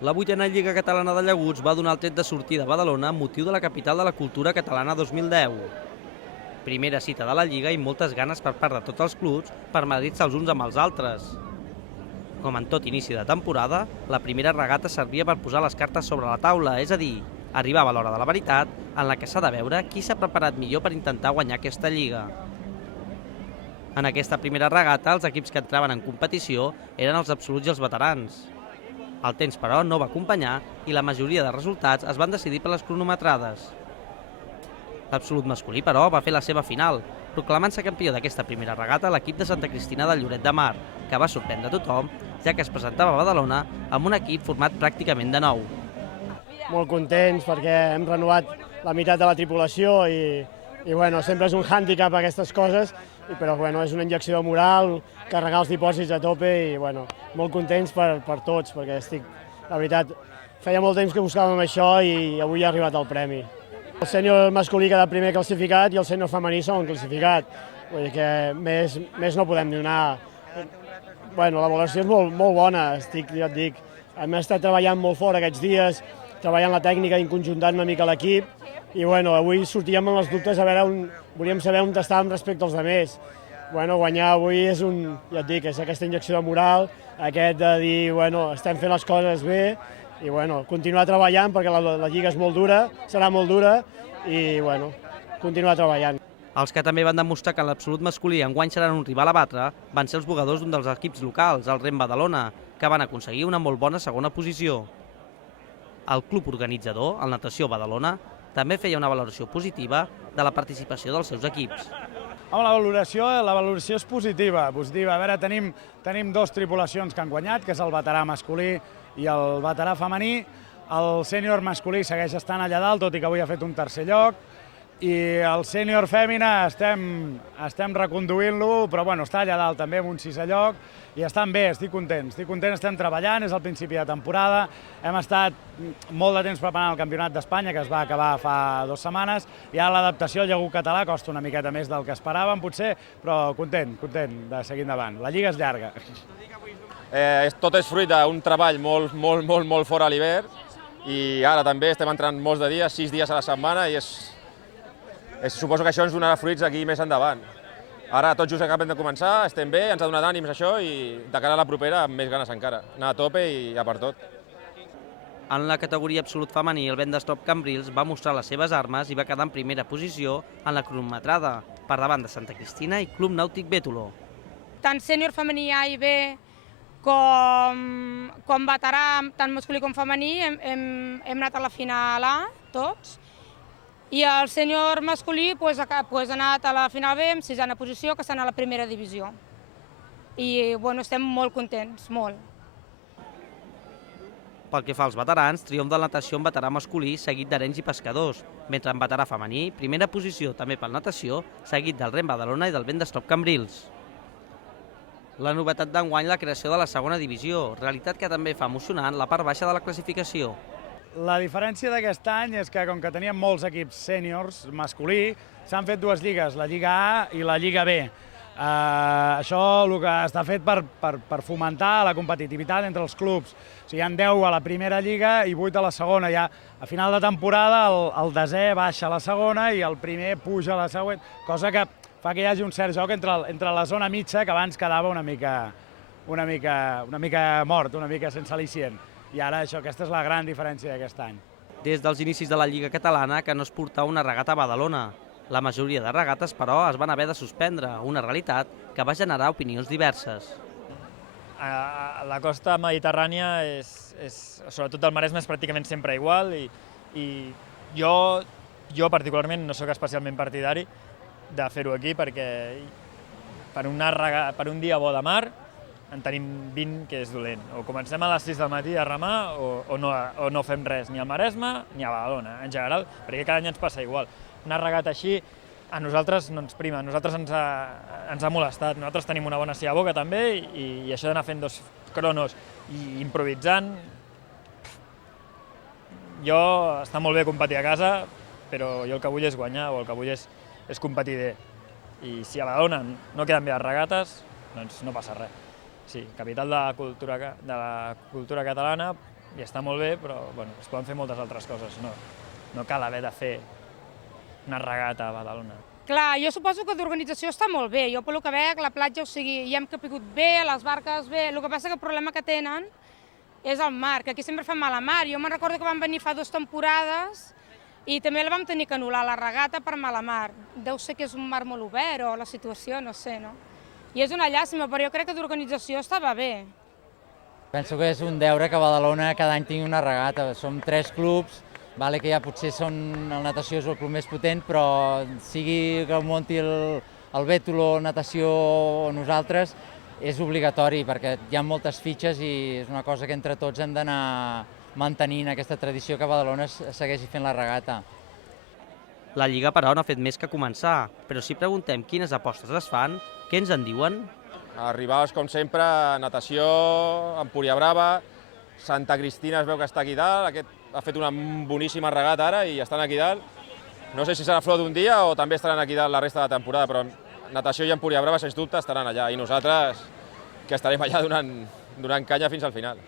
La vuitena Lliga Catalana de Llaguts va donar el tret de sortida a Badalona amb motiu de la capital de la cultura catalana 2010. Primera cita de la Lliga i moltes ganes per part de tots els clubs per medir-se els uns amb els altres. Com en tot inici de temporada, la primera regata servia per posar les cartes sobre la taula, és a dir, arribava l'hora de la veritat en la que s'ha de veure qui s'ha preparat millor per intentar guanyar aquesta Lliga. En aquesta primera regata, els equips que entraven en competició eren els absoluts i els veterans. El temps, però, no va acompanyar i la majoria de resultats es van decidir per les cronometrades. L'absolut masculí, però, va fer la seva final, proclamant-se campió d'aquesta primera regata l'equip de Santa Cristina del Lloret de Mar, que va sorprendre tothom, ja que es presentava a Badalona amb un equip format pràcticament de nou. Molt contents perquè hem renovat la meitat de la tripulació i bueno, sempre és un hàndicap aquestes coses, però bueno, és una injecció de moral, carregar els dipòsits a tope i bueno, molt contents per tots, perquè la veritat, feia molt temps que buscàvem això i avui ha arribat el premi. El sènior masculí queda primer classificat i el sènior femení segon classificat, vull dir que més no podem donar. Bueno, la valoració és molt bona, ja et dic, hem estat treballant molt fort aquests dies, treballant la tècnica i conjuntant una mica l'equip, i bueno, avui sortíem amb els dubtes a veure volíem saber on estàvem respecte als altres. Bueno, guanyar avui és ja et dic, és aquesta injecció de moral, aquest de dir, bueno, estem fent les coses bé, i bueno, continuar treballant perquè la lliga és molt dura, serà molt dura, i bueno, continuar treballant. Els que també van demostrar que l'absolut masculí enguany seran un rival a batre van ser els jugadors d'un dels equips locals, el REM Badalona, que van aconseguir una molt bona segona posició. El club organitzador, el Natació Badalona, també feia una valoració positiva de la participació dels seus equips. La valoració és positiva. A veure, tenim dues tripulacions que han guanyat, que és el veterà masculí i el veterà femení. El sènior masculí segueix estant allà dalt, tot i que avui ha fet un tercer lloc. I el sènior fèmina estem reconduint-lo, però bueno, està allà dalt també amb un sisè lloc i estan bé, estic content, estem treballant, és el principi de temporada, hem estat molt de temps preparant el Campionat d'Espanya, que es va acabar fa 2 setmanes, i ara l'adaptació al llagut català costa una miqueta més del que esperàvem, potser, però content de seguir endavant. La lliga és llarga. Tot és fruit d'un treball molt fort a l'hivern i ara també estem entrant molts de dies, 6 dies a la setmana i suposo que això ens donarà fruits aquí més endavant. Ara tot just acabem de començar, estem bé, ens ha donat ànims això i de cara a la propera amb més ganes encara. Anar a tope i a per tot. En la categoria absolut femení, el Vendestop Cambrils va mostrar les seves armes i va quedar en primera posició en la cronometrada, per davant de Santa Cristina i Club Nàutic Bétolo. Tant sènior femení A i B com veterà, tant masculí com femení, hem anat a la final A, tots, i el sènior masculí ha anat a la final B amb 6a posició, que estan a la primera divisió. I bueno, estem molt contents, molt. Pel que fa als veterans, triomf de la natació en veterà masculí seguit d'Arenys i Pescadors, mentre en veterà femení, primera posició també pel natació, seguit del REM Badalona i del Vendestop Cambrils. La novetat d'enguany la creació de la segona divisió, realitat que també fa emocionant la part baixa de la classificació. La diferència d'aquest any és que, com que teníem molts equips sèniors masculí, s'han fet 2 lligues, la Lliga A i la Lliga B. Això el que està fet per fomentar la competitivitat entre els clubs. O sigui, hi ha 10 a la primera lliga i 8 a la segona. Ja a final de temporada el desè baixa a la segona i el primer puja a la següent, cosa que fa que hi hagi un cert joc entre la zona mitja, que abans quedava una mica mort, una mica sense al·licient. I ara aquesta és la gran diferència d'aquest any. Des dels inicis de la Lliga Catalana que no es portava una regata a Badalona. La majoria de regates, però, es van haver de suspendre, una realitat que va generar opinions diverses. La costa mediterrània sobretot el Maresme, és pràcticament sempre igual i jo particularment no sóc especialment partidari de fer-ho aquí perquè per un dia bo de mar en tenim 20 que és dolent. O comencem a les 6 del matí a remar o no fem res ni al Maresme ni a Badalona, en general, perquè cada any ens passa igual. Una regata així a nosaltres no ens prima, a nosaltres ens ha molestat. Nosaltres tenim una bona boca també i això d'anar fent 2 cronos i improvisant, està molt bé competir a casa, però jo el que vull és guanyar o el que vull és competir bé. I si a Badalona no queden bé les regates, doncs no passa res. Sí, capital de la cultura catalana, i està molt bé, però bueno, es poden fer moltes altres coses. No cal haver de fer una regata a Badalona. Clar, jo suposo que d'organització està molt bé. Jo pel que veig, la platja, o sigui, hi hem capigut bé, les barques bé. El que passa que el problema que tenen és el mar, que aquí sempre fa mala mar. Jo me'n recordo que vam venir fa 2 temporades i també la vam tenir que anul·lar la regata per mala mar. Deu ser que és un mar molt obert o la situació, no sé, no? I és una llàstima, però jo crec que d'organització estava bé. Penso que és un deure que Badalona cada any tingui una regata. Som 3 clubs, vale, que ja potser el natació és el club més potent, però sigui que ho munti el Bétolo, natació o nosaltres, és obligatori perquè hi ha moltes fitxes i és una cosa que entre tots hem d'anar mantenint aquesta tradició que Badalona segueixi fent la regata. La Lliga, però, no ha fet més que començar, però si preguntem quines apostes es fan, què ens en diuen? Rivals, com sempre, natació, Empúria Brava, Santa Cristina es veu que està aquí dalt, aquest ha fet una boníssima regata ara i estan aquí dalt. No sé si serà flor d'un dia o també estaran aquí dalt la resta de la temporada, però natació i Empúria Brava, sens dubte, estaran allà i nosaltres que estarem allà donant canya fins al final.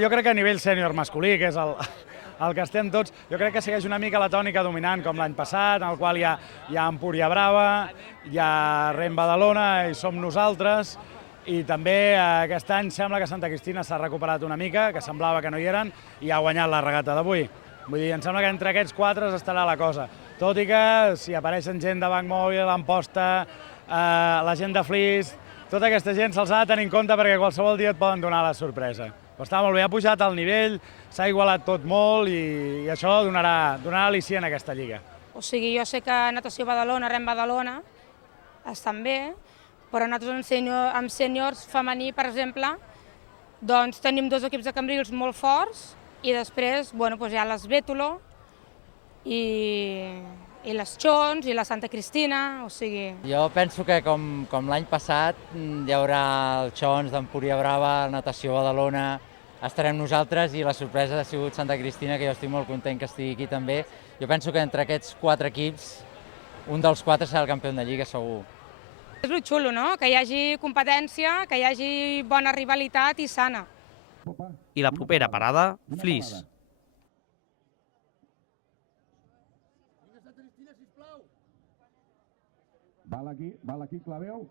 Jo crec que a nivell sènior masculí, que és el que estem tots, jo crec que segueix una mica la tònica dominant com l'any passat, en el qual hi ha Empúria Brava, hi ha Rem Badalona i som nosaltres, i també aquest any sembla que Santa Cristina s'ha recuperat una mica, que semblava que no hi eren, i ha guanyat la regata d'avui. Vull dir, em sembla que entre aquests 4 estarà la cosa. Tot i que si apareixen gent de Banc Mòbil, l'Amposta, la gent de Flix, tota aquesta gent se'ls ha de tenir en compte perquè qualsevol dia et poden donar la sorpresa. Però està molt bé, ha pujat el nivell, s'ha igualat tot molt i això donarà al·licient a aquesta lliga. O sigui, jo sé que natació Badalona, Rem Badalona, estan bé, però nosaltres amb sèniors femení, per exemple, doncs tenim 2 equips de Cambrils molt forts i després hi ha les Bétolo i les Xons i la Santa Cristina, o sigui... Jo penso que com l'any passat hi haurà el Xons d'Empúria Brava, natació Badalona, estarem nosaltres i la sorpresa ha sigut Santa Cristina, que jo estic molt content que estigui aquí també. Jo penso que entre aquests 4 equips, un dels 4 serà el campió de Lliga, segur. És lo xulo, no? Que hi hagi competència, que hi hagi bona rivalitat i sana. I la propera parada, Flix. Val aquí, Claveu.